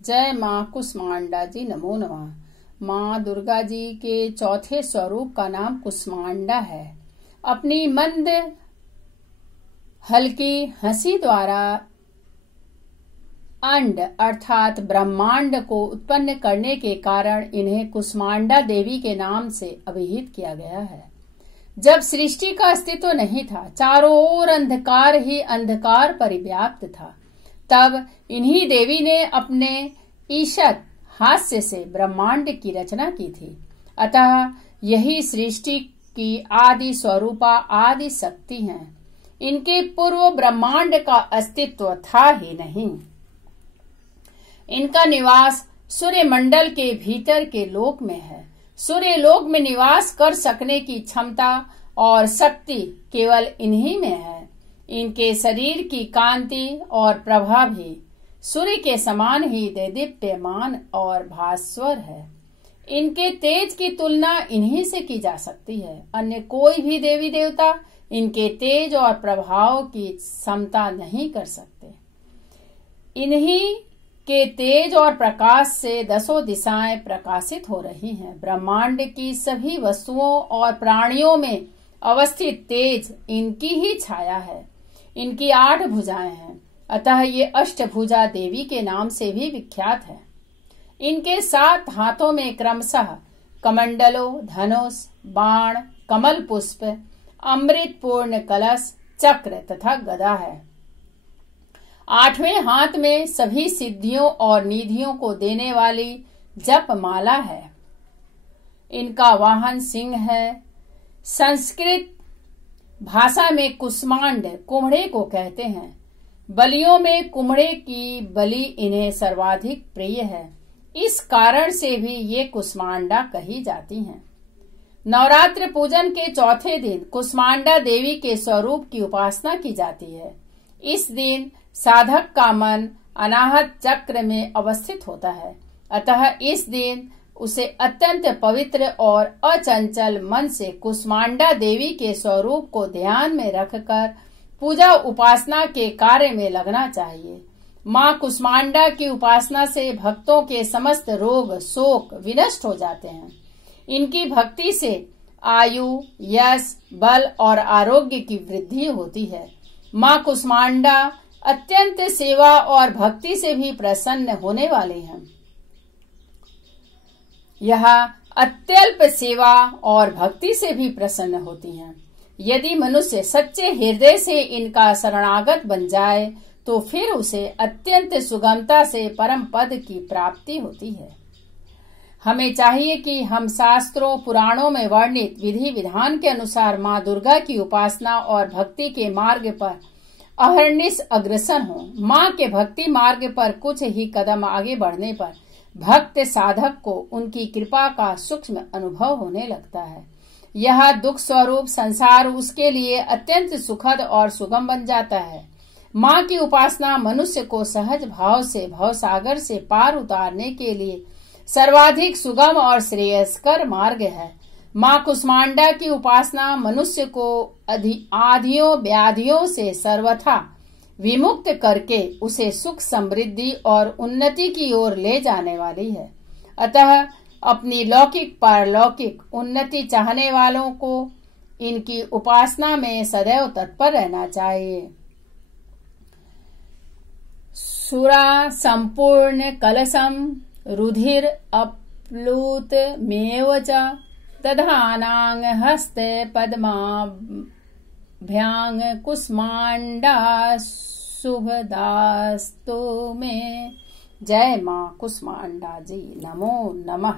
जय माँ कुष्मांडा जी, नमो नमः। माँ दुर्गा जी के चौथे स्वरूप का नाम कुष्मांडा है। अपनी मंद हल्की हंसी द्वारा अंड अर्थात ब्रह्मांड को उत्पन्न करने के कारण इन्हें कुष्मांडा देवी के नाम से अभिहित किया गया है। जब सृष्टि का अस्तित्व नहीं था, चारों ओर अंधकार ही अंधकार परिव्याप्त था, तब इन्हीं देवी ने अपने ईशत हास्य से ब्रह्मांड की रचना की थी। अतः यही सृष्टि की आदि स्वरूपा आदि शक्ति हैं। इनके पूर्व ब्रह्मांड का अस्तित्व था ही नहीं। इनका निवास सूर्य मंडल के भीतर के लोक में है। सूर्य लोक में निवास कर सकने की क्षमता और शक्ति केवल इन्हीं में है। इनके शरीर की कांति और प्रभा भी सूर्य के समान ही देदीप्यमान और भास्वर है। इनके तेज की तुलना इन्हीं से की जा सकती है। अन्य कोई भी देवी देवता इनके तेज और प्रभाव की समता नहीं कर सकते। इन्हीं के तेज और प्रकाश से दसों दिशाएं प्रकाशित हो रही हैं। ब्रह्मांड की सभी वस्तुओं और प्राणियों में अवस्थित तेज इनकी ही छाया है। इनकी 8 भुजाएं हैं, अतः ये अष्टभुजा देवी के नाम से भी विख्यात है। इनके 7 हाथों में क्रमशः कमंडलों, धनुष, बाण, कमल पुष्प, अमृत पूर्ण कलश, चक्र तथा गदा है। 8वें हाथ में सभी सिद्धियों और निधियों को देने वाली जप माला है। इनका वाहन सिंह है। संस्कृत भाषा में कुष्मांड कुम्हड़े को कहते हैं। बलियों में कुम्हड़े की बलि इन्हें सर्वाधिक प्रिय है। इस कारण से भी ये कुष्मांडा कही जाती हैं। नवरात्र पूजन के चौथे दिन कुष्मांडा देवी के स्वरूप की उपासना की जाती है। इस दिन साधक का मन अनाहत चक्र में अवस्थित होता है, अतः इस दिन उसे अत्यंत पवित्र और अचंचल मन से कुष्मांडा देवी के स्वरूप को ध्यान में रखकर पूजा उपासना के कार्य में लगना चाहिए। माँ कुष्मांडा की उपासना से भक्तों के समस्त रोग शोक विनष्ट हो जाते हैं। इनकी भक्ति से आयु, यश, बल और आरोग्य की वृद्धि होती है। माँ कुष्मांडा अत्यंत सेवा और भक्ति से भी प्रसन्न होने वाली हैं। यह अत्यल्प सेवा और भक्ति से भी प्रसन्न होती हैं। यदि मनुष्य सच्चे हृदय से इनका शरणागत बन जाए तो फिर उसे अत्यंत सुगमता से परम पद की प्राप्ति होती है। हमें चाहिए कि हम शास्त्रों पुराणों में वर्णित विधि विधान के अनुसार माँ दुर्गा की उपासना और भक्ति के मार्ग पर अहर्निश अग्रसर हों। माँ के भक्ति मार्ग पर कुछ ही कदम आगे बढ़ने पर भक्त साधक को उनकी कृपा का सूक्ष्म अनुभव होने लगता है। यह दुख स्वरूप संसार उसके लिए अत्यंत सुखद और सुगम बन जाता है। माँ की उपासना मनुष्य को सहज भाव से भवसागर से पार उतारने के लिए सर्वाधिक सुगम और श्रेयस्कर मार्ग है। माँ कुष्मांडा की उपासना मनुष्य को आधियों व्याधियों से सर्वथा विमुक्त करके उसे सुख समृद्धि और उन्नति की ओर ले जाने वाली है। अतः अपनी लौकिक पारलौकिक उन्नति चाहने वालों को इनकी उपासना में सदैव तत्पर रहना चाहिए। सुरा संपूर्ण कलशम रुधिर अप्लुत मेव च दधानांग हस्ते पद्माभ्यां कुष्मांडा शुभदास्तु में। जय माँ कुष्मांडा जी, नमो नमः।